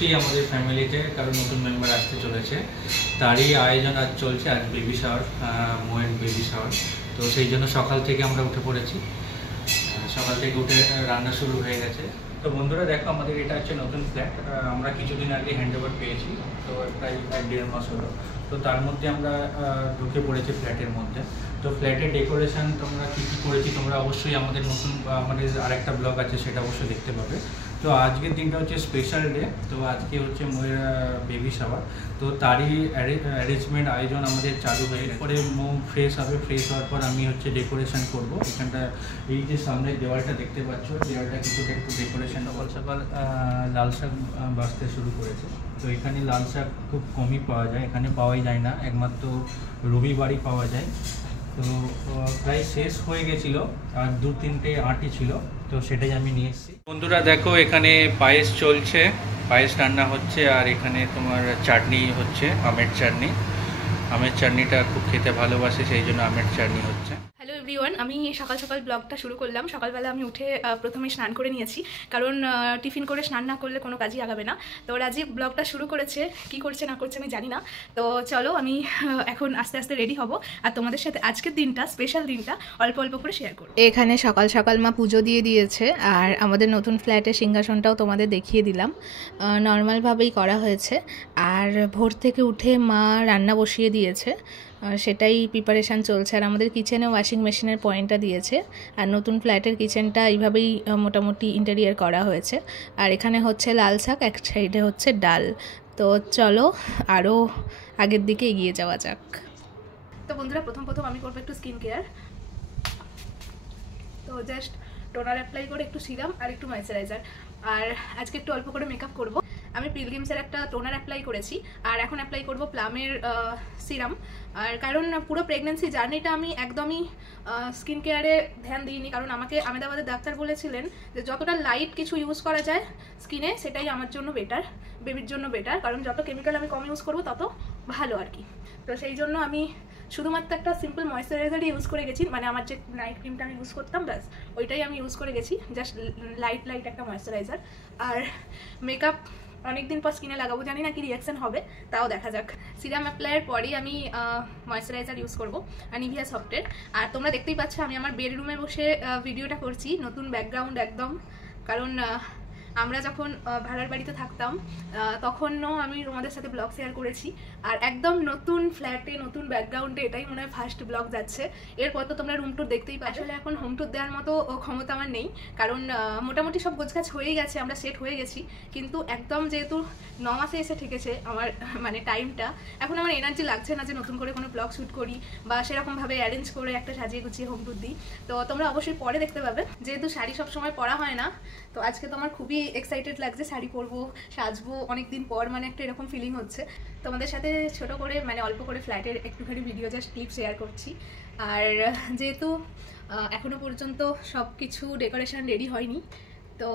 খুশি আমাদের ফ্যামিলিতে, কারণ নতুন মেম্বার আসতে চলেছে, তারই আয়োজন আজ চলছে। আজ বেবি শাওয়ার, মোয়ের বেবি শাওয়ার। তো সেই জন্য সকাল থেকে আমরা উঠে পড়েছি, সকাল থেকে উঠে রান্না শুরু হয়ে গেছে। তো বন্ধুরা দেখো, আমাদের এটা হচ্ছে নতুন ফ্ল্যাট। আমরা কিছুদিন আগে হ্যান্ডওভার পেয়েছি, তো প্রায় 1.5 মাস হলো। তো তার মধ্যে আমরা ঢুকে পড়েছি ফ্ল্যাটের মধ্যে। তো ফ্ল্যাটের ডেকোরেশন তোমরা কী কী করেছি তোমরা অবশ্যই আমাদের নতুন আমাদের আরেকটা ব্লগ আছে, সেটা অবশ্যই দেখতে পাবে। তো আজকের দিনটা হচ্ছে স্পেশাল ডে। তো আজকে হচ্ছে মোয়ের বেবি শাওয়ার। তো তারই অ্যারেঞ্জমেন্ট আয়োজন আমাদের চালু হয়ে পরে ফ্রেশ হবে। ফ্রেশ হওয়ার পর আমি হচ্ছে ডেকোরেশন করব। এখানটা এই যে সামনে দেওয়ালটা দেখতে পাচ্ছ, দেওয়ালটা কিছুটা একটু ডেকোরেশন। সকাল সকাল লাল শাক বাঁচতে শুরু করেছে। তো এখানে লাল শাক খুব কমই পাওয়া যায়, এখানে পাওয়াই যায় না, একমাত্র রবিবারই পাওয়া যায়। তো প্রায় শেষ হয়ে গেছিলো, আর 2-3টে আঁটি ছিল, তো সেটাই আমি নিয়ে এসেছি। বন্ধুরা দেখো, এখানে পায়েস চলছে, পায়েস রান্না হচ্ছে। আর এখানে তোমার চাটনি হচ্ছে, আমের চাটনি। আমের চাটনিটা খুব খেতে ভালোবাসে, সেই জন্য আমের চাটনি হচ্ছে। হ্যালো এভরিওয়ান, আমি সকাল সকাল ব্লগটা শুরু করলাম। সকালবেলা আমি উঠে প্রথমে স্নান করে নিয়েছি, কারণ টিফিন করে স্নান না করলে কোনো কাজই আগাবে না। তো রাজীব ব্লগটা শুরু করেছে, কি করছে না করছে আমি জানি না। তো চলো, আমি এখন আস্তে আস্তে রেডি হব, আর তোমাদের সাথে আজকের দিনটা, স্পেশাল দিনটা অল্প অল্প করে শেয়ার করব। এখানে সকাল সকাল মা পুজো দিয়ে দিয়েছে, আর আমাদের নতুন ফ্ল্যাটের সিংহাসনটাও তোমাদের দেখিয়ে দিলাম। নর্মালভাবেই করা হয়েছে, আর ভোর থেকে উঠে মা রান্না বসিয়ে দিয়েছে, সেটাই প্রিপারেশান চলছে। আর আমাদের কিচেনে ওয়াশিং মেশিনের পয়েন্টটা দিয়েছে, আর নতুন ফ্ল্যাটের কিচেনটা এইভাবেই মোটামুটি ইন্টেরিয়ার করা হয়েছে। আর এখানে হচ্ছে লাল শাক, এক সাইডে হচ্ছে ডাল। তো চলো আরও আগের দিকে এগিয়ে যাওয়া যাক। তো বন্ধুরা, প্রথম আমি করবো একটু স্কিন কেয়ার। তো জাস্ট টোনার অ্যাপ্লাই করে একটু সিরাম আর একটু ময়েশ্চারাইজার, আর আজকে একটু অল্প করে মেকআপ করব। আমি পিলগ্রিমসের একটা টোনার অ্যাপ্লাই করেছি, আর এখন অ্যাপ্লাই করব প্লামের সিরাম। আর কারণ পুরো প্রেগনেন্সি জার্নিটা আমি একদমই স্কিন কেয়ারে ধ্যান দিইনি, কারণ আমাকে আহমেদাবাদের ডাক্তার বলেছিলেন যে যতটা লাইট কিছু ইউজ করা যায় স্কিনে, সেটাই আমার জন্য বেটার, বেবির জন্য বেটার। কারণ যত কেমিক্যাল আমি কম ইউজ করবো তত ভালো আর কি। তো সেই জন্য আমি শুধুমাত্র একটা সিম্পল ময়েশ্চারাইজারই ইউজ করে গেছি, মানে আমার যে নাইট ক্রিমটা আমি ইউজ করতাম ব্যাস ওইটাই আমি ইউজ করে গেছি, জাস্ট লাইট একটা ময়েশ্চারাইজার। আর মেকআপ অনেকদিন পর স্কিনে লাগাবো, জানি না কি রিয়াকশন হবে, তাও দেখা যাক। সিরাম অ্যাপ্লাইয়ের পরেই আমি ময়েশ্চারাইজার ইউজ করবো, আর নিভিয়া সফটের। আর তোমরা দেখতেই পাচ্ছ আমি আমার বেডরুমে বসে ভিডিওটা করছি, নতুন ব্যাকগ্রাউন্ড একদম। কারণ আমরা যখন ভাড়ার বাড়িতে থাকতাম তখনও আমি তোমাদের সাথে ব্লগ শেয়ার করেছি, আর একদম নতুন ফ্ল্যাটে নতুন ব্যাকগ্রাউন্ডে এটাই মনে হয় ফার্স্ট ব্লগ যাচ্ছে। এরপর তো তোমরা রুম টুর দেখতেই পাচ্ছ। আসলে এখন হোম টুর দেওয়ার মতো ক্ষমতা আমার নেই, কারণ মোটামুটি সব গোছগাছ হয়েই গেছে, আমরা সেট হয়ে গেছি। কিন্তু একদম যেহেতু 9 মাসে এসে ঠেকেছে আমার মানে টাইমটা, এখন আমার এনার্জি লাগছে না যে নতুন করে কোনো ব্লগ শ্যুট করি বা সেরকমভাবে অ্যারেঞ্জ করে একটা সাজিয়ে গুছিয়ে হোম টুর দিই। তো তোমরা অবশ্যই পরে দেখতে পাবে। যেহেতু শাড়ি সবসময় পরা হয় না, তো আজকে তো আমার খুবই এক্সাইটেড লাগছে, শাড়ি পরবো, সাজবো অনেকদিন পর, মানে একটা এরকম ফিলিং হচ্ছে। তোমাদের সাথে ছোট করে মানে অল্প করে ফ্ল্যাটের একটুখানি ভিডিও জাস্ট ক্লিপ শেয়ার করছি। আর যেহেতু এখনো পর্যন্ত সব কিছু ডেকোরেশন রেডি হয়নি, তো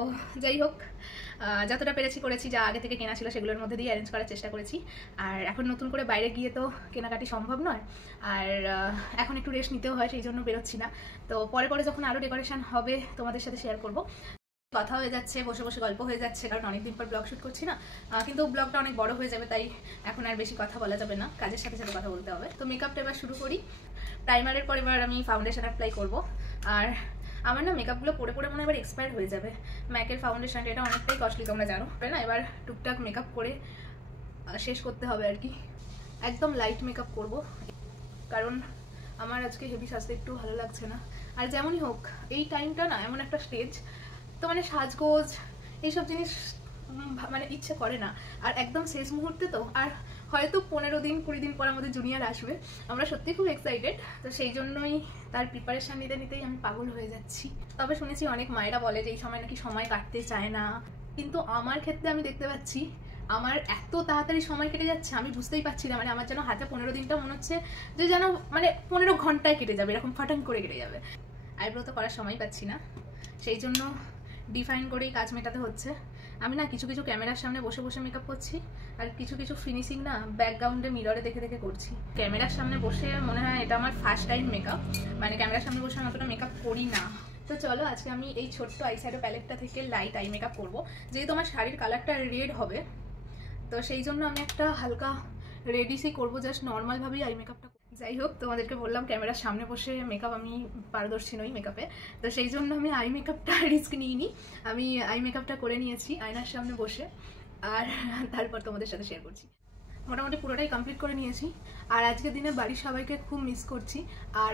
যাই হোক যতটা পেরেছি করেছি, যা আগে থেকে কেনা ছিল সেগুলোর মধ্যে দিয়ে অ্যারেঞ্জ করার চেষ্টা করেছি। আর এখন নতুন করে বাইরে গিয়ে তো কেনাকাটি সম্ভব নয়, আর এখন একটু রেস্ট নিতেও হয়, সেই জন্য বেরোচ্ছি না। তো পরে যখন আরও ডেকোরেশন হবে তোমাদের সাথে শেয়ার করবো। কথা হয়ে যাচ্ছে, বসে বসে গল্প হয়ে যাচ্ছে, কারণ অনেকদিন পর ব্লগ শ্যুট করছি না, কিন্তু ব্লগটা অনেক বড় হয়ে যাবে, তাই এখন আর বেশি কথা বলা যাবে না, কাজের সাথে সাথে কথা বলতে হবে। তো মেকআপটা এবার শুরু করি। প্রাইমারের পর এবার আমি ফাউন্ডেশন অ্যাপ্লাই করব। আর আমার না মেকআপগুলো পরে মনে হয় এবার এক্সপায়ার হয়ে যাবে। ম্যাকের ফাউন্ডেশনটা এটা অনেকটাই কস্টলি, তোমরা জানো, তাই না? এবার টুকটাক মেকআপ করে শেষ করতে হবে আর কি। একদম লাইট মেকআপ করব, কারণ আমার আজকে হেভি সাজতে একটু ভালো লাগছে না। আর যেমনই হোক, এই টাইমটা না এমন একটা স্টেজ, তো মানে সাজগোজ এইসব জিনিস মানে ইচ্ছে করে না। আর একদম শেষ মুহূর্তে তো, আর হয়তো 15-20 দিন পর আমাদের জুনিয়র আসবে, আমরা সত্যি খুব এক্সাইটেড। তো সেই জন্যই তার প্রিপারেশান নিতেই আমি পাগল হয়ে যাচ্ছি। তবে শুনেছি অনেক মায়েরা বলে যে এই সময় নাকি সময় কাটতে চায় না, কিন্তু আমার ক্ষেত্রে আমি দেখতে পাচ্ছি আমার এত তাড়াতাড়ি সময় কেটে যাচ্ছে, আমি বুঝতেই পারছি না। মানে আমার যেন হাতে 15 দিনটা মনে হচ্ছে যে যেন মানে 15 ঘন্টায় কেটে যাবে, এরকম ফাটান করে কেটে যাবে। আইব্রো তো করার সময় পাচ্ছি না, সেই জন্য ডিফাইন করেই কাজ মেটাতে হচ্ছে। আমি না কিছু ক্যামেরার সামনে বসে মেকআপ করছি, আর কিছু ফিনিশিং না ব্যাকগ্রাউন্ডে মিররে দেখে করছি। ক্যামেরার সামনে বসে মনে হয় এটা আমার ফার্স্ট টাইম মেকআপ, মানে ক্যামেরার সামনে বসে আমি অতটা মেকআপ করি না। তো চলো আজকে আমি এই ছোট্ট আইশ্যাডো প্যালেটটা থেকে লাইট আই মেকআপ করবো। যেহেতু আমার শাড়ির কালারটা রেড হবে, তো সেই জন্য আমি একটা হালকা রেডিসই করবো, জাস্ট নর্মালভাবেই আই মেকআপটা। যাই হোক, তোমাদেরকে বললাম ক্যামেরার সামনে বসে মেকআপ আমি পারদর্শী নই মেকআপে, তো সেই জন্য আমি আই মেকআপটা রিস্ক নিইনি। আমি আই মেকআপটা করে নিয়েছি আয়নার সামনে বসে, আর তারপর তোমাদের সাথে শেয়ার করছি। মোটামুটি পুরোটাই কমপ্লিট করে নিয়েছি। আর আজকের দিনে বাড়ির সবাইকে খুব মিস করছি। আর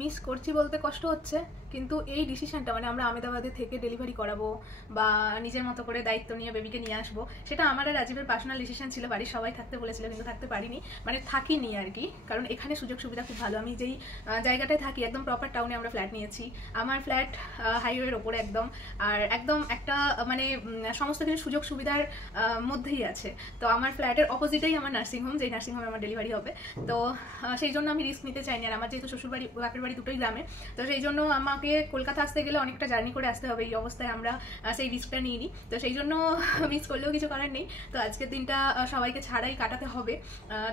মিস করছি বলতে কষ্ট হচ্ছে, কিন্তু এই ডিসিশনটা মানে আমরা আহমেদাবাদে থেকে ডেলিভারি করাবো বা নিজের মতো করে দায়িত্ব নিয়ে বেবিকে নিয়ে আসবো, সেটা আমার আর রাজীবের পার্সোনাল ডিসিশন ছিল। বাড়ির সবাই থাকতে বলেছিল কিন্তু থাকতে পারিনি, মানে থাকিনি আর কি। কারণ এখানে সুযোগ সুবিধা খুব ভালো। আমি যেই জায়গাটায় থাকি একদম প্রপার টাউনে আমরা ফ্ল্যাট নিয়েছি। আমার ফ্ল্যাট হাইওয়ের ওপরে একদম, আর একদম একটা মানে সমস্ত কিছু সুযোগ সুবিধার মধ্যেই আছে। তো আমার ফ্ল্যাটের অপোজিটেই আমার নার্সিংহোম, যেই নার্সিংহোমে আমার ডেলিভারি হবে। তো সেই জন্য আমি রিস্ক নিতে চাইনি। আর আমার যেহেতু শ্বশুরবাড়ি বাপের বাড়ি দুটোই গ্রামে, তো সেই জন্য আমাকে কলকাতা আসতে গেলে অনেকটা জার্নি করে আসতে হবে। এই অবস্থায় আমরা সেই রিস্কটা নিইনি, তো সেই জন্য মিস করলেও কিছু করার নেই। তো আজকের দিনটা সবাইকে ছাড়াই কাটাতে হবে।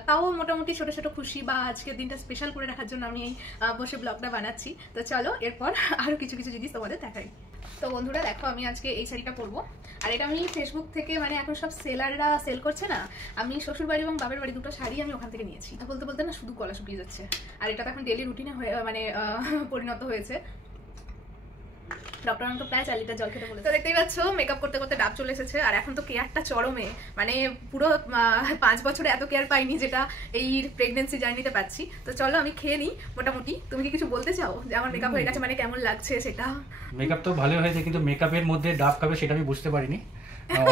তাও মোটামুটি ছোট ছোট খুশি বা আজকের দিনটা স্পেশাল করে রাখার জন্য আমি এই বসে ব্লগটা বানাচ্ছি। তো চলো এরপর আরও কিছু কিছু জিনিস তোমাদের দেখাই। তো বন্ধুরা দেখো, আমি আজকে এই শাড়িটা পরবো। আর এটা আমি ফেসবুক থেকে, মানে এখন সব সেলাররা সেল করছে না, আমি শ্বশুরবাড়ি এবং বাপের বাড়ি দুটো শাড়ি আমি ওখান থেকে নিয়েছি। বলতে বলতে না শুধু গলা শুকিয়ে যাচ্ছে। আর এটা তো এখন ডেলি রুটিনে হয়ে মানে পরিণত হয়েছে। ডক্টর আমাকে প্রায় 4 লিটার জল খেতে বলেছে। তো দেখতেই পাচ্ছ মেকআপ করতে করতে ডাব চলে এসেছে। আর এখন তো কেয়ারটা চরমে, মানে পুরো 5 বছরে এত কেয়ার পাইনি যেটা এই প্রেগনেন্সি জার্নিতে পাচ্ছি। তো চলো আমি খেয়ে নিই মোটামুটি। তুমি কি কিছু বলতে চাও যে আমার মেকআপ হয়ে গেছে, মানে কেমন লাগছে সেটা? মেকআপ তো ভালো হয়েছে, কিন্তু মেকআপের মধ্যে ডাব খাবে সেটা আমি বুঝতে পারিনি।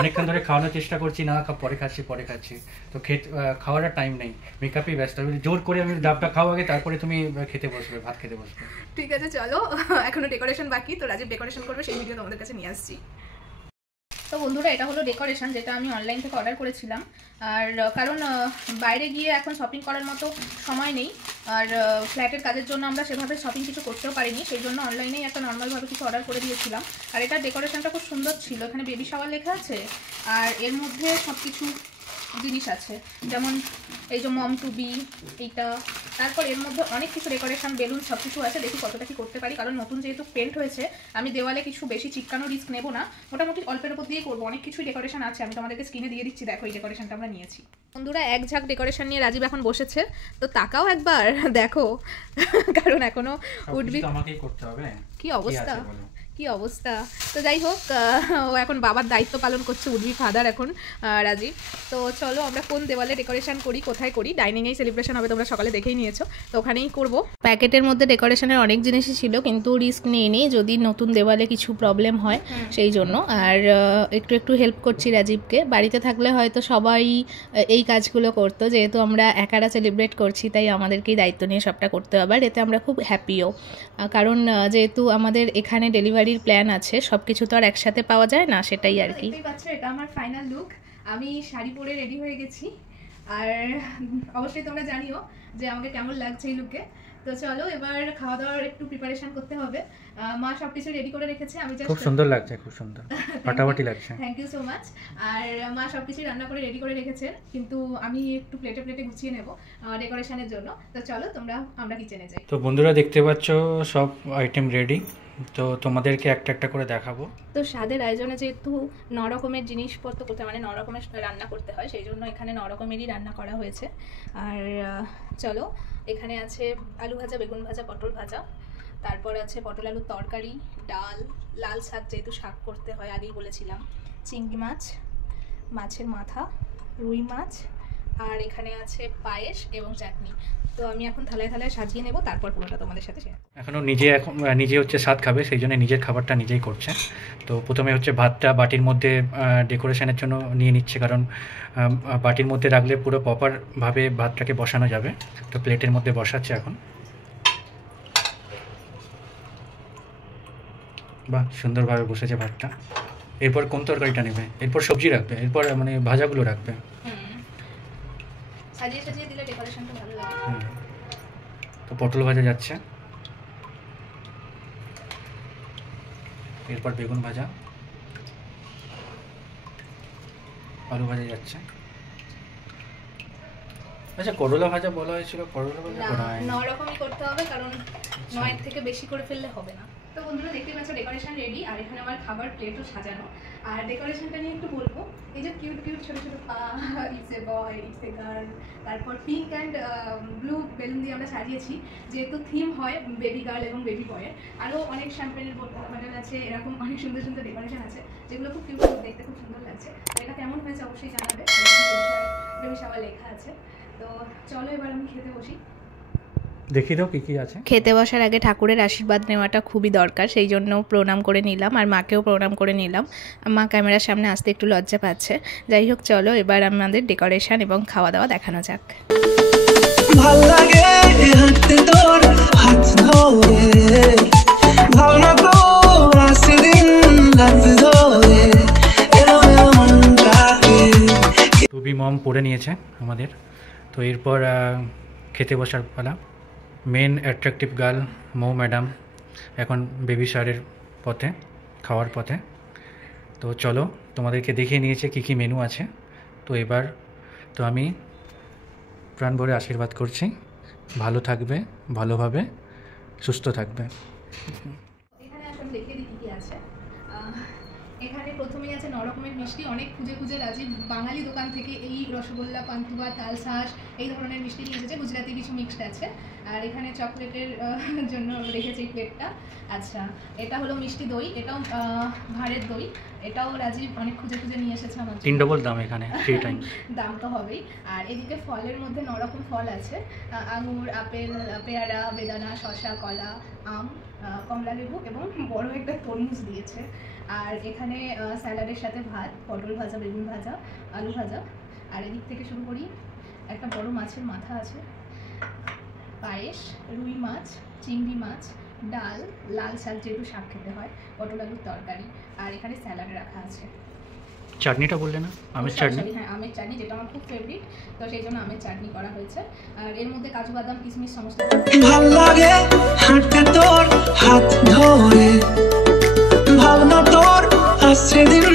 অনেকক্ষণ ধরে খাওয়ানোর চেষ্টা করছি, না পরে খাচ্ছি। তো খাওয়ার টাইম নেই, মেকআপই ব্যস্ত। জোর করে আমি ডাবটা খাওয়া আগে, তারপরে তুমি খেতে বসবে, ভাত খেতে বসবে। ঠিক আছে চলো, এখনো ডেকোরেশন বাকি। তো রাজীব ডেকোরেশন করবে, সেই ভিডিও তোমাদের কাছে নিয়ে আসছি। তো বন্ধুরা এটা হলো ডেকোরেশন, যেটা আমি অনলাইন থেকে অর্ডার করেছিলাম। আর কারণ বাইরে গিয়ে এখন শপিং করার মতো সময় নেই, আর ফ্ল্যাটের কাজের জন্য আমরা সেভাবে শপিং কিছু করতেও পারিনি, সেই জন্য অনলাইনেই একটা নর্মালভাবে কিছু অর্ডার করে দিয়েছিলাম। আর এটার ডেকোরেশনটা খুব সুন্দর ছিল। এখানে বেবি শাওয়ার লেখা আছে, আর এর মধ্যে সব কিছু জিনিস আছে, যেমন এই যে মম টু বি এইটা। তারপর এর মধ্যে অনেক কিছু ডেকোরেশন, বেলুন সব কিছু আছে। দেখি কতটা কি করতে পারি, কারণ নতুন যেহেতু পেন্ট হয়েছে আমি দেওয়ালে কিছু বেশি চিপকানো রিস্ক নেবো না, মোটামুটি অল্পের উপর দিয়ে করবো। অনেক কিছুই ডেকোরেশন আছে, আমি তোমাদেরকে স্ক্রিনে দিয়ে দিচ্ছি। দেখো এই ডেকোরেশনটা আমরা নিয়েছি। বন্ধুরা এক ঝাঁক ডেকোরেশন নিয়ে রাজীব এখন বসেছে, তো তাকাও একবার দেখো, কারণ এখনো উঠবি আমাকেই করতে হবে। কি অবস্থা, কি অবস্থা। তো যাই হোক, ও এখন বাবার দায়িত্ব পালন করছে, উডবি ফাদার এখন রাজীব। তো চলো আমরা কোন দেওয়ালে ডেকোরেশন করি, কোথায় করি। ডাইনিংয়েই সেলিব্রেশন হবে, তোমরা সকালে দেখেই নিয়েছো, তো ওখানেই করবো। প্যাকেটের মধ্যে ডেকোরেশনের অনেক জিনিসই ছিল, কিন্তু রিস্ক নিয়ে যদি নতুন দেওয়ালে কিছু প্রবলেম হয় সেই জন্য। আর একটু একটু হেল্প করছি রাজীবকে। বাড়িতে থাকলে হয়তো সবাই এই কাজগুলো করতো, যেহেতু আমরা একারা সেলিব্রেট করছি তাই আমাদেরকেই দায়িত্ব নিয়ে সবটা করতে হবে। আর এতে আমরা খুব হ্যাপিও, কারণ যেহেতু আমাদের এখানে ডেলিভারির প্ল্যান আছে, সবকিছু তো আর একসাথে পাওয়া যায় না, সেটাই আর কি। দেখতেই পাচ্ছ এটা আমার ফাইনাল লুক। আমি শাড়ি পরে রেডি হয়ে গেছি, আর অবশ্যই তোমরা জানিও যে আমাকে কেমন লাগছে এই লুকে। তো চলো এবার খাওয়া দাওয়ার একটু প্রিপারেশন করতে হবে। মা সবকিছু রেডি করে রেখেছে, আমি জাস্ট। খুব সুন্দর লাগছে, খুব সুন্দর, ফাটাফাটি লাগছে। Thank you so much. আর মা সবকিছু রান্না করে রেডি করে রেখেছে, কিন্তু আমি একটু প্লেটে প্লেটে গুছিয়ে নেব ডেকোরেশনের জন্য। তো চলো আমরা কিচেনে যাই। তো বন্ধুরা দেখতে পাচ্ছ সব আইটেম রেডি, তো তোমাদেরকে একটা একটা করে দেখাবো। তো স্বাদের আয়োজনে যেহেতু 9 রকমের জিনিসপত্র করতে, মানে 9 রকমের রান্না করতে হয়, সেই জন্য এখানে 9 রকমেরই রান্না করা হয়েছে। আর চলো এখানে আছে আলু ভাজা, বেগুন ভাজা, পটল ভাজা, তারপর আছে পটল আলুর তরকারি, ডাল, লাল শাক যেহেতু শাক করতে হয় আগেই বলেছিলাম, চিংড়ি মাছ, মাছের মাথা, রুই মাছ, আর এখানে আছে পায়েস এবং চাটনি। তো আমি এখন থালায় থালায় সাজিয়ে নেব, তারপর পুরোটা তোমাদের সাথে শেয়ার। এখনও নিজে হচ্ছে স্বাদ খাবে, সেই জন্য নিজের খাবারটা নিজেই করছে। তো প্রথমে হচ্ছে ভাতটা বাটির মধ্যে ডেকোরেশনের জন্য নিয়ে নিচ্ছে, কারণ বাটির মধ্যে রাখলে পুরো প্রপারভাবে ভাতটাকে বসানো যাবে। তো প্লেটের মধ্যে বসাচ্ছে এখন। বাহ, সুন্দরভাবে বসেছে ভাতটা। এরপর কোন তরকারিটা নেবে? এরপর সবজি রাখবে, এরপর মানে ভাজাগুলো রাখবে। সাজিয়ে সাজিয়ে দিলে ডেকোরেশনটা ভালো লাগে। তো পটল ভাজা যাচ্ছে, এরপর বেগুন ভাজা, আলু ভাজা যাচ্ছে। আচ্ছা করলা ভাজা বলা হয়েছিল, করলা ভাজা করা হয় না। 9 রকমই করতে হবে, কারণ 9 থেকে বেশি করে ফেললে হবে না। তো বন্ধুরা দেখতে পাচ্ছ ডেকোরেশন রেডি, আর এখানে আমার খাবার প্লেটও সাজানো। আর ডেকোরেশনটা নিয়ে একটু বলবো, এই যে কিউট কিউট ছোটো ছোটো পা, it's a boy, it's a girl, তারপর পিঙ্ক অ্যান্ড ব্লু বেলুন দিয়ে আমরা সাজিয়েছি, যেহেতু থিম হয় বেবি গার্ল এবং বেবি বয়ের। আরও অনেক শ্যাম্পেনের বাটন আছে, এরকম অনেক সুন্দর সুন্দর ডেকোরেশন আছে যেগুলো খুব কিউট, দেখতে খুব সুন্দর লাগছে। এটা কেমন হয়েছে অবশ্যই জানাবে, বেবি শাওয়ার লেখা আছে। তো চলো এবার আমি খেতে বসি। দেখিয়ে দাও কী কী আছে। খেতে বসার আগে ঠাকুরের আশীর্বাদ নেওয়াটা খুবই দরকার, সেই জন্য প্রণাম করে নিলাম আর মাকেও প্রণাম করে নিলাম। মা ক্যামেরার সামনে আসতে একটু লজ্জা পাচ্ছে। যাই হোক, চলো এবার আমাদের ডেকোরেশন এবং খাওয়া দাওয়া দেখানো যাক। ভাল লাগে হাঁটতে তোর হাত ধরে, ভাবনা তোর আসে দিন রাত ধরে, টুবি মম পড়ে নিয়েছে আমাদের। তো এরপর খেতে বসার পালা। মেন অ্যাট্রাকটিভ গার্ল মৌ ম্যাডাম এখন বেবি শাওয়ারের পথে, খাওয়ার পথে। তো চলো, তোমাদেরকে দেখিয়ে নিয়েছে কী কী মেনু আছে। তো এবার তো আমি প্রাণ ভরে আশীর্বাদ করছি, ভালো থাকবে, ভালোভাবে সুস্থ থাকবে। এখানে আসলে লিখে দিই কী কী আছে। এখানে প্রথমেই আছে 9 রকমের মিষ্টি, অনেক খুঁজে খুঁজে রাজীব বাঙালি দোকান থেকে এই রসগোল্লা, পান্তুয়া, তালশাঁস এই ধরনের মিষ্টি নিয়ে এসেছে, গুজরাটি কিছু মিক্সড আছে। আর এখানে চকলেটের জন্য রেখেছি এই প্লেটটা। আচ্ছা, এটা হলো মিষ্টি দই, এটাও ভাঁড়ের দই, এটাও রাজীব অনেক খুঁজে খুঁজে নিয়ে এসেছে আমার 3 ডবল দাম এখানে, 3 টাইম দাম তো হবেই। আর এদিকে ফলের মধ্যে 9 রকম ফল আছে, আঙুর, আপেল, পেয়ারা, বেদানা, শসা, কলা, আম, কমলা লেবু এবং বড় একটা তরমুজ দিয়েছে। আর এখানে স্যালাডের সাথে ভাত, পটল ভাজা, বেগুন ভাজা, আলু ভাজা। আর এদিক থেকে শুরু করি, একটা বড় মাছের মাথা আছে, পায়েস, রুই মাছ, চিংড়ি মাছ, ডাল, লাল শাক যেহেতু শাক খেতে হয়, পটল আলুর তরকারি, আর এখানে স্যালাড রাখা আছে। চাটনিটা বললে না, আমের চাটনি? হ্যাঁ, আমের চাটনি, যেটা আমার খুব ফেভারিট, তো সেই জন্য আমের চাটনি করা হয়েছে। আর এর মধ্যে কাজু বাদাম, কিশমিশ সমস্ত। ভাল লাগে হাঁটতে তোর হাত ধরে, ভাবনা তোর আসছে দিন